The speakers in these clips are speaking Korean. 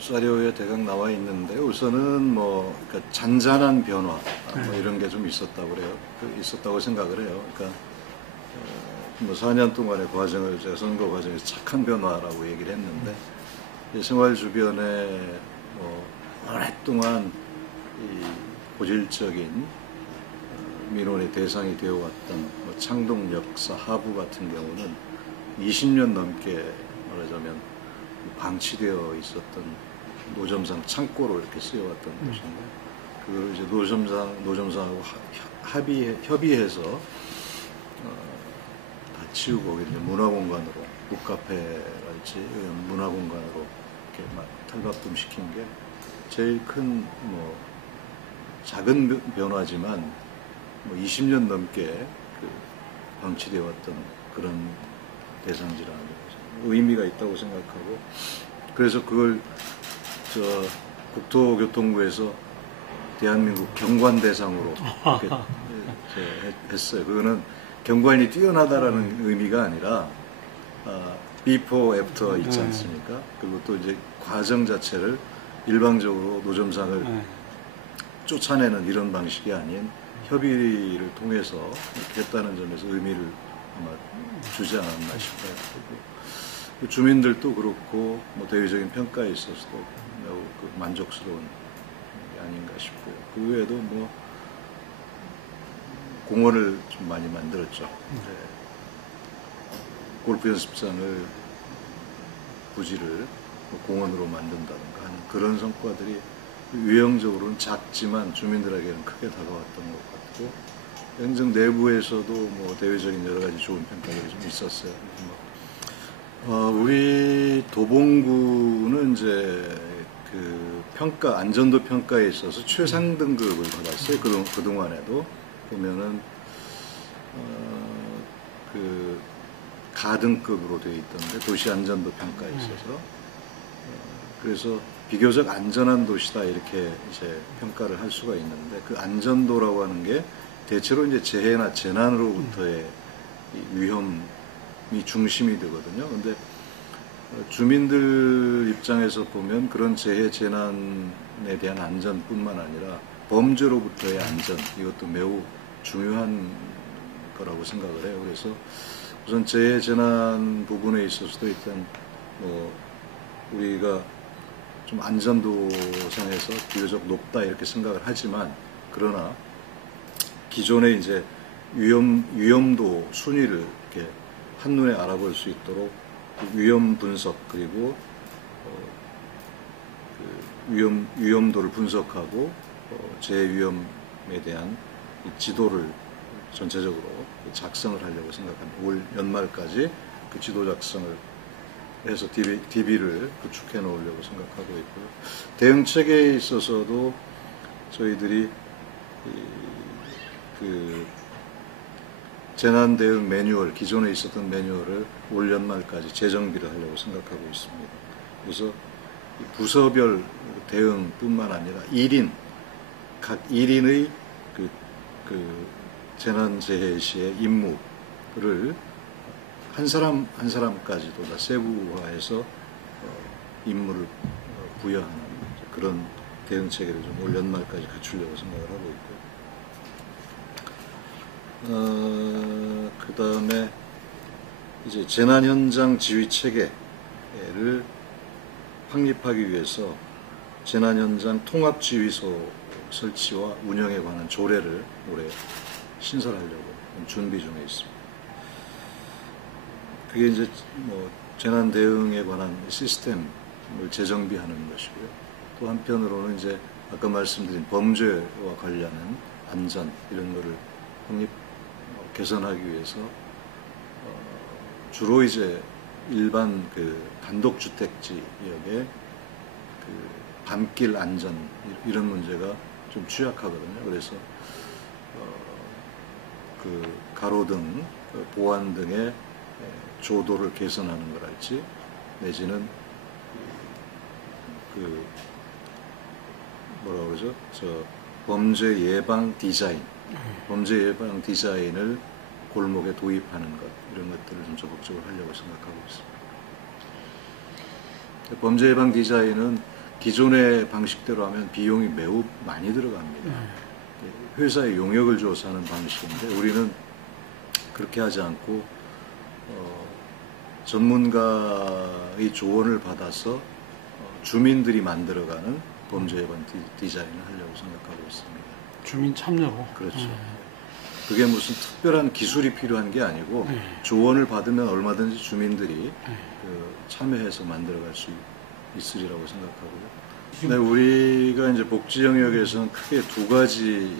자료에 대강 나와 있는데 우선은 그러니까 잔잔한 변화 이런 게 좀 있었다고 그래요. 있었다고 생각을 해요. 그러니까 4년 동안의 과정을 제가 선거 과정에서 착한 변화라고 얘기를 했는데 생활 주변에 오랫동안 이 고질적인 민원의 대상이 되어왔던 창동 역사 하부 같은 경우는 20년 넘게 말하자면 방치되어 있었던 노점상 창고로 이렇게 쓰여왔던 곳인데 그걸 이제 노점상하고 협의해서 다 치우고 거기 이제 문화공간으로 북카페랄지 문화공간으로 이렇게 탈바꿈 시킨 게 제일 큰 작은 변화지만 20년 넘게 방치되어 왔던 그런 대상지라는 의미가 있다고 생각하고 그래서 그걸 국토교통부에서 대한민국 경관 대상으로 이렇게 했어요. 그거는 경관이 뛰어나다라는 의미가 아니라 비포 애프터 있지 않습니까? 그리고 또 이제 과정 자체를 일방적으로 노점상을 쫓아내는 이런 방식이 아닌 협의를 통해서 이렇게 했다는 점에서 의미를 아마 주지 않았나 싶어요. 주민들도 그렇고 대외적인 평가에 있어서도 매우 만족스러운 게 아닌가 싶고요. 그 외에도 공원을 좀 많이 만들었죠. 골프 연습장을 부지를 공원으로 만든다든가 하는 그런 성과들이 유형적으로는 작지만 주민들에게는 크게 다가왔던 것 같고 행정 내부에서도 대외적인 여러 가지 좋은 평가들이 좀 있었어요. 우리 도봉구는 이제 안전도 평가에 있어서 최상 등급을 받았어요. 그동안에도 보면은, 가등급으로 되어 있던데, 도시 안전도 평가에 있어서. 그래서 비교적 안전한 도시다, 이렇게 이제 평가를 할 수가 있는데, 그 안전도라고 하는 게 대체로 이제 재해나 재난으로부터의 위험이 중심이 되거든요. 근데 주민들 입장에서 보면 그런 재해 재난에 대한 안전뿐만 아니라 범죄로부터의 안전 이것도 매우 중요한 거라고 생각을 해요. 그래서 우선 재해 재난 부분에 있어서도 일단 우리가 좀 안전도상에서 비교적 높다 이렇게 생각을 하지만 그러나 기존의 이제 위험도 순위를 이렇게 한눈에 알아볼 수 있도록 위험 분석 그리고 위험도를 분석하고 재위험에 대한 지도를 전체적으로 작성을 하려고 생각합니다. 올 연말까지 그 지도 작성을 해서 DB를 구축해 놓으려고 생각하고 있고요. 대응 체계에 있어서도 저희들이 재난 대응 매뉴얼, 기존에 있었던 매뉴얼을 올 연말까지 재정비를 하려고 생각하고 있습니다. 그래서 부서별 대응뿐만 아니라 각 1인의 재난재해 시의 임무를 한 사람 한 사람까지도 다 세부화해서 임무를 부여하는 그런 대응 체계를 좀 올 연말까지 갖추려고 생각을 하고 있고요. 그 다음에 이제 재난 현장 지휘 체계를 확립하기 위해서 재난 현장 통합 지휘소 설치와 운영에 관한 조례를 올해 신설하려고 준비 중에 있습니다. 그게 이제 재난 대응에 관한 시스템을 재정비하는 것이고요. 또 한편으로는 이제 아까 말씀드린 범죄와 관련한 안전 이런 거를 개선하기 위해서 주로 이제 일반 단독주택 지역의 밤길 안전 이런 문제가 좀 취약하거든요. 그래서 가로등, 보안 등의 조도를 개선하는 거랄지 내지는 뭐라 그러죠? 범죄 예방 디자인, 범죄 예방 디자인을 골목에 도입하는 것 이런 것들을 좀 적극적으로 하려고 생각하고 있습니다. 범죄 예방 디자인은 기존의 방식대로 하면 비용이 매우 많이 들어갑니다. 회사의 용역을 줘서 하는 방식인데 우리는 그렇게 하지 않고 전문가의 조언을 받아서 주민들이 만들어가는 범죄 예방 디자인을 하려고 생각하고 있습니다. 주민 참여로. 그렇죠. 그게 무슨 특별한 기술이 필요한 게 아니고 조언을 받으면 얼마든지 주민들이 참여해서 만들어갈 수 있으리라고 생각하고요. 네, 우리가 이제 복지 영역에서는 크게 두 가지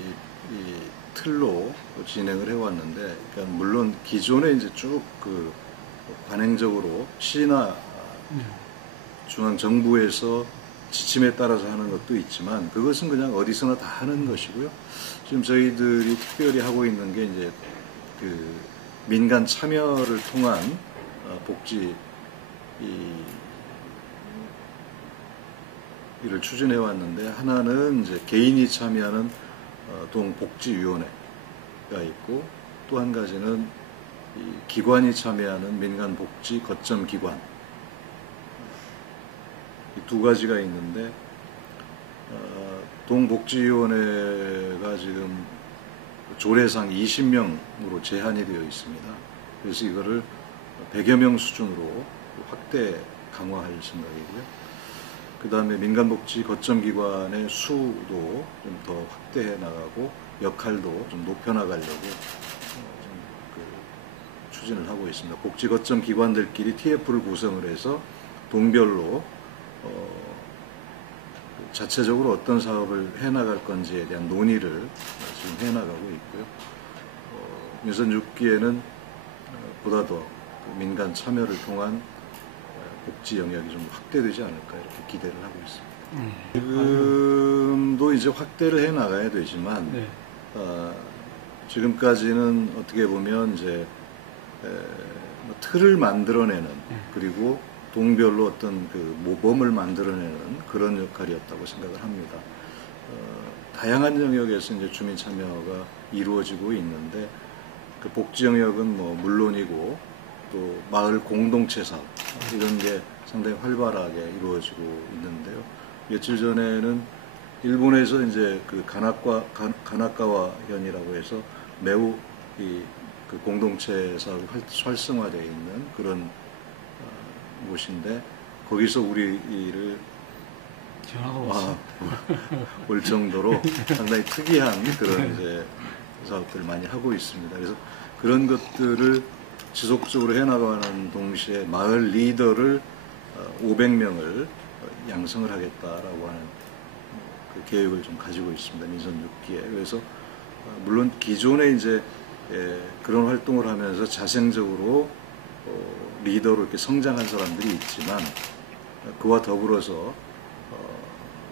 이 틀로 진행을 해왔는데, 그러니까 물론 기존에 이제 쭉 그 관행적으로 시나 중앙 정부에서 지침에 따라서 하는 것도 있지만 그것은 그냥 어디서나 다 하는 것이고요. 지금 저희들이 특별히 하고 있는 게 이제 그 민간 참여를 통한 복지 이를 추진해 왔는데, 하나는 이제 개인이 참여하는 동복지위원회가 있고, 또 한 가지는 이 기관이 참여하는 민간복지 거점기관, 이 두 가지가 있는데, 동복지위원회가 지금 조례상 20명으로 제한이 되어 있습니다. 그래서 이거를 100여 명 수준으로 확대 강화할 생각이고요. 그 다음에 민간복지 거점기관의 수도 좀 더 확대해 나가고 역할도 좀 높여나가려고 추진을 하고 있습니다. 복지 거점 기관들끼리 TF를 구성을 해서 동별로 자체적으로 어떤 사업을 해나갈 건지에 대한 논의를 지금 해나가고 있고요. 민선 6기에는 보다 더 민간 참여를 통한 복지 영역이 좀 확대되지 않을까 이렇게 기대를 하고 있습니다. 지금도 이제 확대를 해 나가야 되지만 네. 지금까지는 어떻게 보면 이제 틀을 만들어내는, 그리고 동별로 어떤 그 모범을 만들어내는 그런 역할이었다고 생각을 합니다. 다양한 영역에서 이제 주민 참여가 이루어지고 있는데, 그 복지 영역은 뭐 물론이고 또 마을 공동체 사업 이런 게 상당히 활발하게 이루어지고 있는데요. 며칠 전에는 일본에서 이제 그 가나카와 현이라고 해서 매우 그 공동체 사업이 활성화되어 있는 그런 곳인데, 거기서 우리를 올 정도로 상당히 특이한 그런 이제 사업들을 많이 하고 있습니다. 그래서 그런 것들을 지속적으로 해나가는 동시에 마을 리더를 500명을 양성을 하겠다라고 하는 그 계획을 좀 가지고 있습니다. 민선 6기에. 그래서 물론 기존에 이제 그런 활동을 하면서 자생적으로 리더로 이렇게 성장한 사람들이 있지만, 그와 더불어서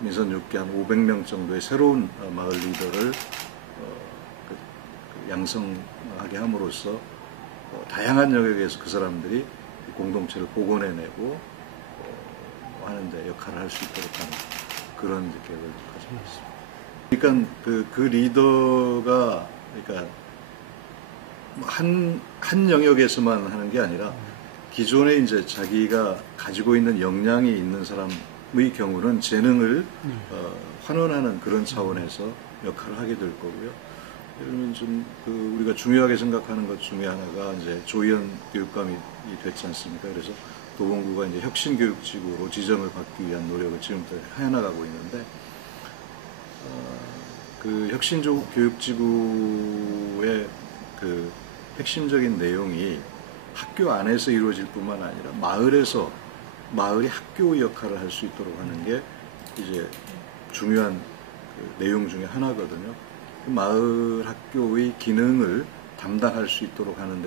민선 6기 한 500명 정도의 새로운 마을 리더를 양성하게 함으로써 다양한 영역에서 그 사람들이 공동체를 복원해내고 하는데 역할을 할 수 있도록 하는 그런 계획을 가지고 있습니다. 그러니까 그 리더가 그러니까 한 영역에서만 하는 게 아니라 기존에 이제 자기가 가지고 있는 역량이 있는 사람의 경우는 재능을 환원하는 그런 차원에서 역할을 하게 될 거고요. 그러면 좀 우리가 중요하게 생각하는 것 중에 하나가 이제 조희연 교육감이 됐지 않습니까? 그래서 도봉구가 이제 혁신교육지구로 지정을 받기 위한 노력을 지금부터 해나가고 있는데, 그 혁신교육지구의 그 핵심적인 내용이 학교 안에서 이루어질 뿐만 아니라 마을이 학교 역할을 할 수 있도록 하는 게 이제 중요한 그 내용 중에 하나거든요. 그 마을 학교의 기능을 담당할 수 있도록 하는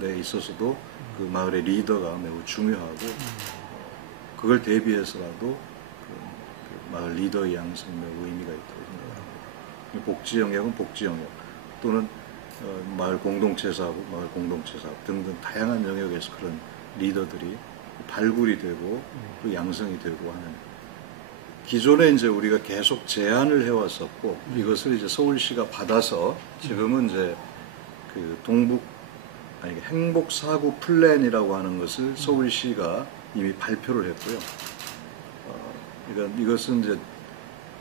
데 있어서도 그 마을의 리더가 매우 중요하고, 그걸 대비해서라도 그 마을 리더의 양성에 매우 의미가 있다고 생각합니다. 복지 영역은 복지 영역, 또는 마을 공동체 사업 등등 다양한 영역에서 그런 리더들이 발굴이 되고 또 양성이 되고 하는, 기존에 이제 우리가 계속 제안을 해왔었고, 이것을 이제 서울시가 받아서 지금은 이제 그 행복사구 플랜이라고 하는 것을 서울시가 이미 발표를 했고요. 그러니까 이것은 이제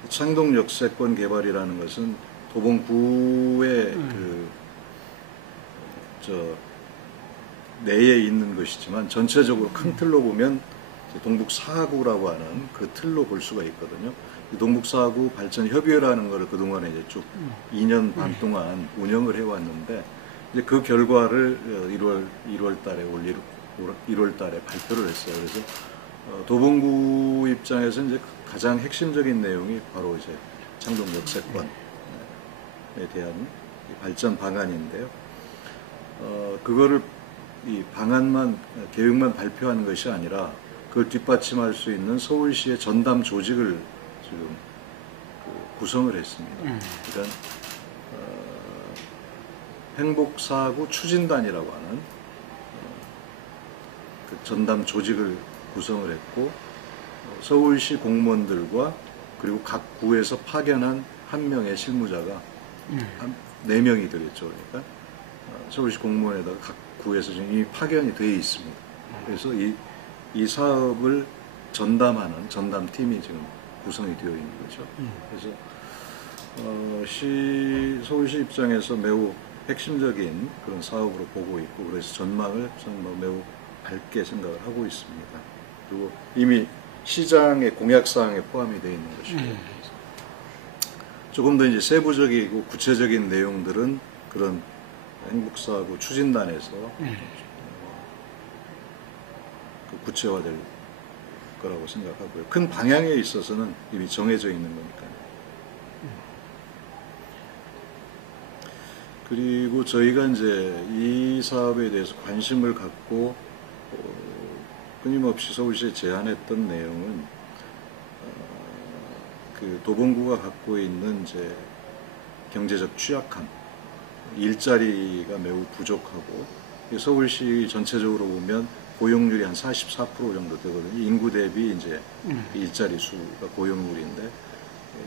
창동 역세권 개발이라는 것은 도봉구의 내에 있는 것이지만 전체적으로 큰 틀로 보면 동북 4구라고 하는 그 틀로 볼 수가 있거든요. 동북 4구 발전 협의회라는 것을 그동안에 이제 쭉 2년 반 동안 운영을 해왔는데 이제 그 결과를 1월 달에 1월 달에 발표를 했어요. 그래서 도봉구 입장에서 이제 가장 핵심적인 내용이 바로 이제 창동 역세권에 대한 발전 방안인데요. 그거를 이 방안만 계획만 발표하는 것이 아니라 그걸 뒷받침할 수 있는 서울시의 전담 조직을 지금 구성을 했습니다. 그러니까 행복사구 추진단이라고 하는 그 전담 조직을 구성을 했고 서울시 공무원들과 그리고 각 구에서 파견한 한 명의 실무자가 한 4명이 되겠죠. 그러니까 서울시 공무원에다가 각 구에서 지금 이미 파견이 되어 있습니다. 그래서 이 사업을 전담하는 전담팀이 지금 구성이 되어 있는 거죠. 그래서 서울시 입장에서 매우 핵심적인 그런 사업으로 보고 있고 그래서 전망을 저는 매우 밝게 생각을 하고 있습니다. 그리고 이미 시장의 공약사항에 포함이 되어 있는 것이고요. 조금 더 이제 세부적이고 구체적인 내용들은 그런 행복사구 추진단에서 구체화될 거라고 생각하고요. 큰 방향에 있어서는 이미 정해져 있는 거니까요. 그리고 저희가 이제 이 사업에 대해서 관심을 갖고 끊임없이 서울시에 제안했던 내용은 그 도봉구가 갖고 있는 이제 경제적 취약함, 일자리가 매우 부족하고 서울시 전체적으로 보면 고용률이 한 44% 정도 되거든요. 인구 대비 이제 일자리 수가 고용률인데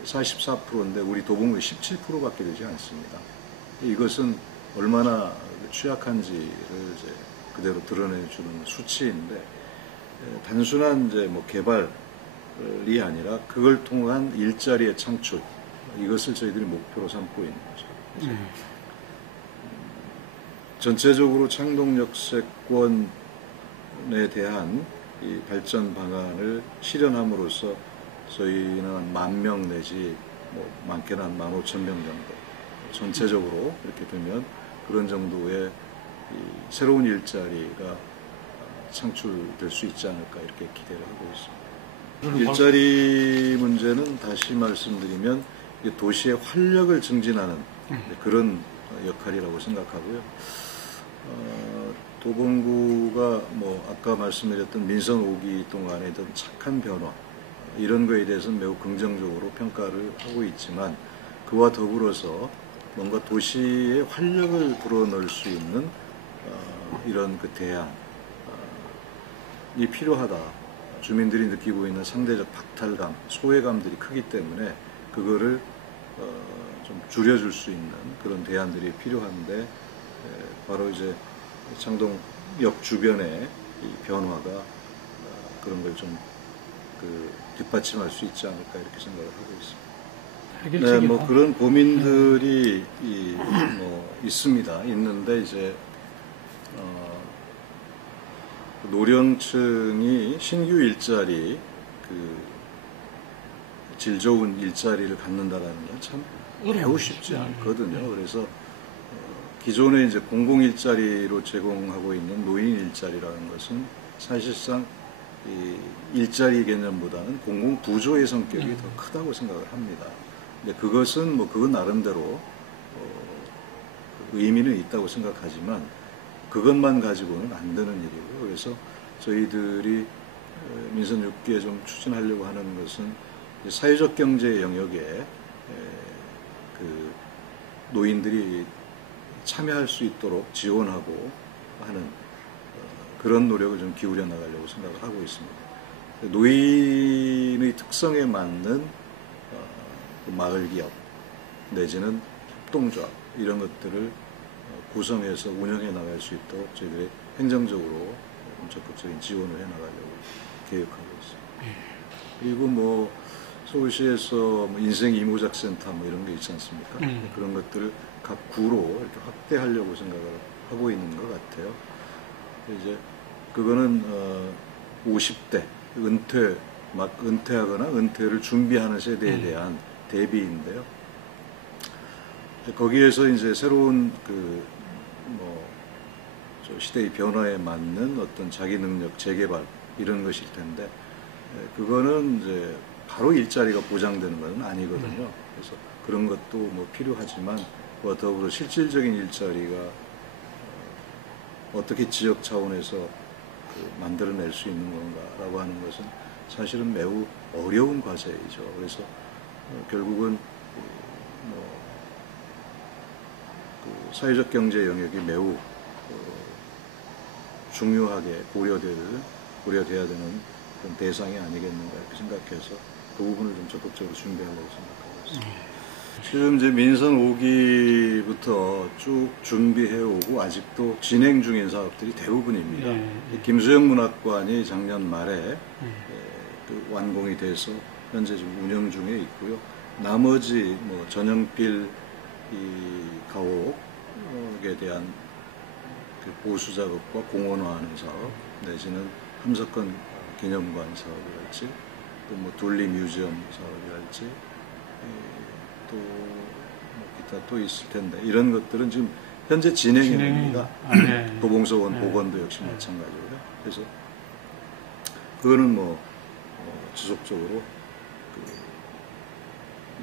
44%인데 우리 도봉구의 17%밖에 되지 않습니다. 이것은 얼마나 취약한지를 이제 그대로 드러내주는 수치인데 단순한 이제 뭐 개발이 아니라 그걸 통한 일자리의 창출 이것을 저희들이 목표로 삼고 있는 거죠. 전체적으로 창동 역세권에 대한 이 발전 방안을 실현함으로써 저희는 10,000명 내지 뭐 많게는 한 15,000명 정도 전체적으로 이렇게 되면 그런 정도의 이 새로운 일자리가 창출될 수 있지 않을까 이렇게 기대를 하고 있습니다. 일자리 문제는 다시 말씀드리면 도시의 활력을 증진하는 그런 역할이라고 생각하고요. 도봉구가 뭐 아까 말씀드렸던 민선 5기 동안에 던 착한 변화 이런 거에 대해서는 매우 긍정적으로 평가를 하고 있지만 그와 더불어서 뭔가 도시의 활력을 불어넣을 수 있는 이런 그 대안이 필요하다. 주민들이 느끼고 있는 상대적 박탈감, 소외감들이 크기 때문에 그거를 좀 줄여줄 수 있는 그런 대안들이 필요한데 바로 이제 창동역 주변의 이 변화가 그런 걸 좀 뒷받침할 수 있지 않을까 이렇게 생각을 하고 있습니다. 네, 뭐 그런 고민들이 뭐 있습니다. 있는데 이제 노령층이 신규 일자리 질 좋은 일자리를 갖는다라는 건 참 매우 쉽지 않거든요. 그래서 기존에 이제 공공 일자리로 제공하고 있는 노인 일자리라는 것은 사실상 이 일자리 개념보다는 공공 부조의 성격이 더 크다고 생각을 합니다. 근데 그것은 뭐 그건 나름대로 의미는 있다고 생각하지만 그것만 가지고는 안 되는 일이고요. 그래서 저희들이 민선 6기에 좀 추진하려고 하는 것은 사회적 경제 영역에 그 노인들이 참여할 수 있도록 지원하고 하는 그런 노력을 좀 기울여 나가려고 생각을 하고 있습니다. 노인의 특성에 맞는 마을 기업 내지는 협동조합 이런 것들을 구성해서 운영해 나갈 수 있도록 저희들이 행정적으로 적극적인 지원을 해 나가려고 계획하고 있습니다. 그리고 뭐 서울시에서 뭐 인생 이모작센터 뭐 이런 게 있지 않습니까? 그런 것들을 각 구로 이렇게 확대하려고 생각을 하고 있는 것 같아요. 이제 그거는 50대 막 은퇴하거나 은퇴를 준비하는 세대에 대한 대비인데요. 거기에서 이제 새로운 시대의 변화에 맞는 어떤 자기 능력 재개발 이런 것일 텐데, 그거는 이제 바로 일자리가 보장되는 것은 아니거든요. 그래서 그런 것도 뭐 필요하지만 그와 더불어 실질적인 일자리가 어떻게 지역 차원에서 만들어낼 수 있는 건가라고 하는 것은 사실은 매우 어려운 과제이죠. 그래서 결국은 사회적 경제 영역이 매우 중요하게 고려돼야 되는 그런 대상이 아니겠는가 이렇게 생각해서 그 부분을 좀 적극적으로 준비하려고 생각하고 있습니다. 지금 이제 민선 5기부터 쭉 준비해오고 아직도 진행 중인 사업들이 대부분입니다. 김수영 문학관이 작년 말에 완공이 돼서 현재 지금 운영 중에 있고요. 나머지 뭐 전영필 가옥에 대한 보수 작업과 공원화하는 사업, 내지는 함석헌 기념관 사업이랄지, 또 뭐 둘리 뮤지엄 사업이랄지, 또 기타 또 있을 텐데 이런 것들은 지금 현재 진행입니다. 도봉서원 복원도 역시 마찬가지고요. 그래서 그거는 지속적으로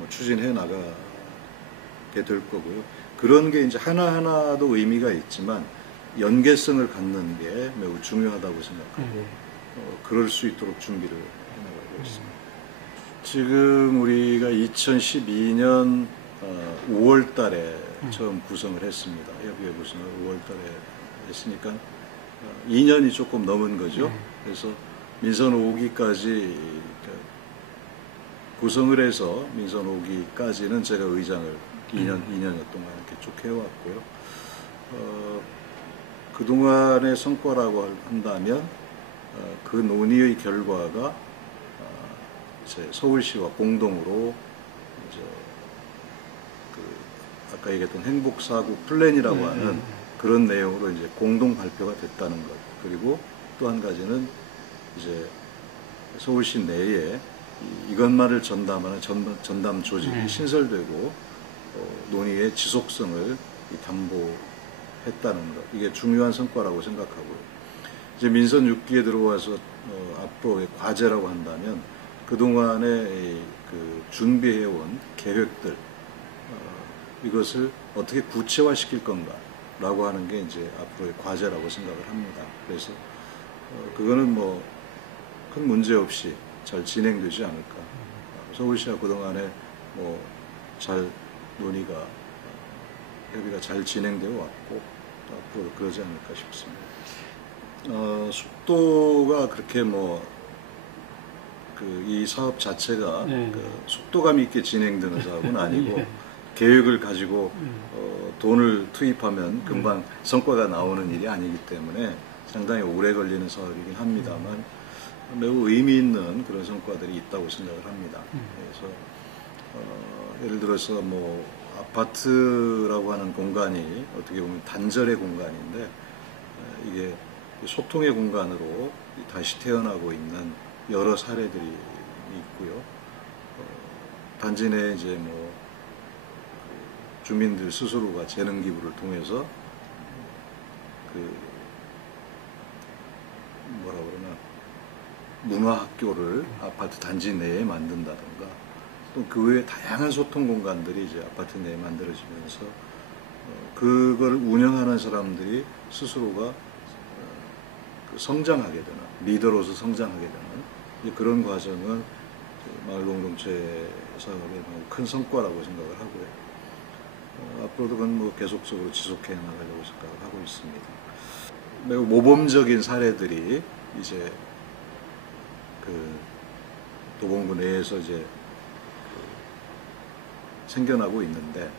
추진해 나가게 될 거고요. 그런 게 이제 하나하나도 의미가 있지만 연계성을 갖는 게 매우 중요하다고 생각하고 그럴 수 있도록 준비를 해나가고 있습니다. 지금 우리가 2012년 5월 달에 처음 구성을 했습니다. 협의회 구성을 5월 달에 했으니까 2년이 조금 넘은 거죠. 그래서 민선 5기까지 구성을 해서 민선 5기까지는 제가 의장을 2년여 동안 이렇게 쭉 해왔고요. 그동안의 성과라고 한다면 그 논의의 결과가 이제 서울시와 공동으로 이제 아까 얘기했던 행복사구 플랜이라고 하는 그런 내용으로 이제 공동 발표가 됐다는 것. 그리고 또 한 가지는 이제 서울시 내에 이것만을 전담하는 전담 조직이 신설되고 논의의 지속성을 담보했다는 것. 이게 중요한 성과라고 생각하고요. 이제 민선 6기에 들어와서 앞으로의 과제라고 한다면 그동안에 준비해온 계획들, 이것을 어떻게 구체화시킬 건가라고 하는 게 이제 앞으로의 과제라고 생각을 합니다. 그래서 그거는 큰 문제 없이 잘 진행되지 않을까. 서울시와 그동안에 잘 논의가 협의가 잘 진행되어 왔고 앞으로 그러지 않을까 싶습니다. 속도가 그렇게 이 사업 자체가 속도감 있게 진행되는 사업은 아니고 계획을 가지고 돈을 투입하면 금방 성과가 나오는 일이 아니기 때문에 상당히 오래 걸리는 사업이긴 합니다만 매우 의미 있는 그런 성과들이 있다고 생각을 합니다. 그래서 예를 들어서 아파트라고 하는 공간이 어떻게 보면 단절의 공간인데 이게 소통의 공간으로 다시 태어나고 있는 여러 사례들이 있고요. 단지 내 이제 주민들 스스로가 재능 기부를 통해서 문화학교를 아파트 단지 내에 만든다든가 또 그 외에 다양한 소통 공간들이 이제 아파트 내에 만들어지면서 그걸 운영하는 사람들이 스스로가 성장하게 되는, 리더로서 성장하게 되는 그런 과정은 마을 공동체 사업의 큰 성과라고 생각을 하고요. 앞으로도 그건 계속적으로 지속해 나가려고 생각을 하고 있습니다. 매우 모범적인 사례들이 이제 도봉구 내에서 이제 생겨나고 있는데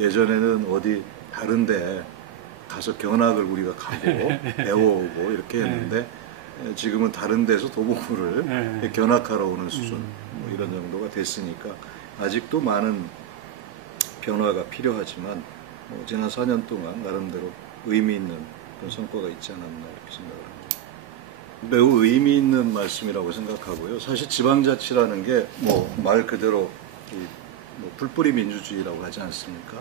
예전에는 어디 다른데 가서 견학을 우리가 가고 배워오고 이렇게 했는데 지금은 다른 데서 도보구를 네. 견학하러 오는 수준 뭐 이런 정도가 됐으니까 아직도 많은 변화가 필요하지만 지난 4년 동안 나름대로 의미 있는 그런 성과가 있지 않았나 이렇게 생각을 합니다. 매우 의미 있는 말씀이라고 생각하고요. 사실 지방자치라는 게 말 그대로 풀뿌리 민주주의라고 하지 않습니까?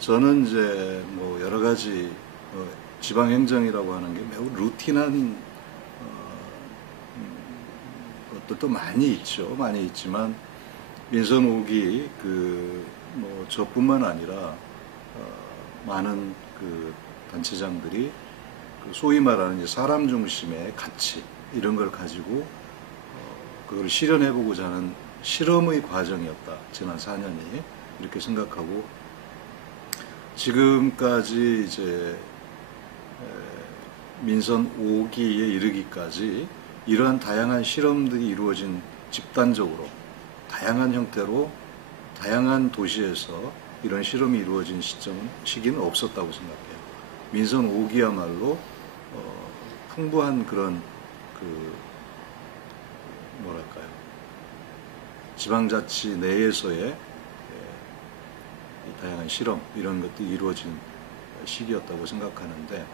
저는 이제 여러 가지 지방행정이라고 하는 게 매우 루틴한 것들도 많이 있죠. 많이 있지만 민선 5기 저뿐만 아니라 많은 그 단체장들이 소위 말하는 사람 중심의 가치 이런 걸 가지고 그걸 실현해보고자 하는 실험의 과정이었다. 지난 4년이 이렇게 생각하고 지금까지 이제 민선 5기에 이르기까지 이러한 다양한 실험들이 이루어진 집단적으로 다양한 형태로 다양한 도시에서 이런 실험이 이루어진 시기는 없었다고 생각해요. 민선 5기야말로 풍부한 그런 지방자치 내에서의 다양한 실험 이런 것들이 이루어진 시기였다고 생각하는데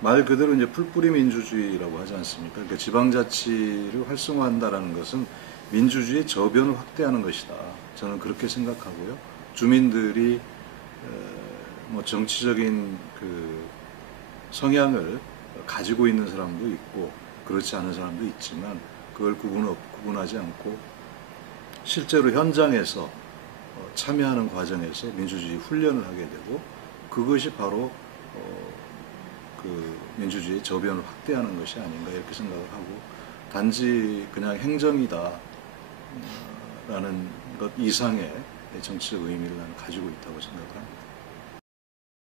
말 그대로 이제 풀뿌리 민주주의라고 하지 않습니까? 그러니까 지방자치를 활성화한다라는 것은 민주주의의 저변을 확대하는 것이다. 저는 그렇게 생각하고요. 주민들이 정치적인 그 성향을 가지고 있는 사람도 있고 그렇지 않은 사람도 있지만 그걸 구분하지 않고 실제로 현장에서 참여하는 과정에서 민주주의 훈련을 하게 되고 그것이 바로 그 민주주의의 저변을 확대하는 것이 아닌가 이렇게 생각을 하고 단지 그냥 행정이다 라는 것 이상의 정치적 의미를 나는 가지고 있다고 생각을 합니다.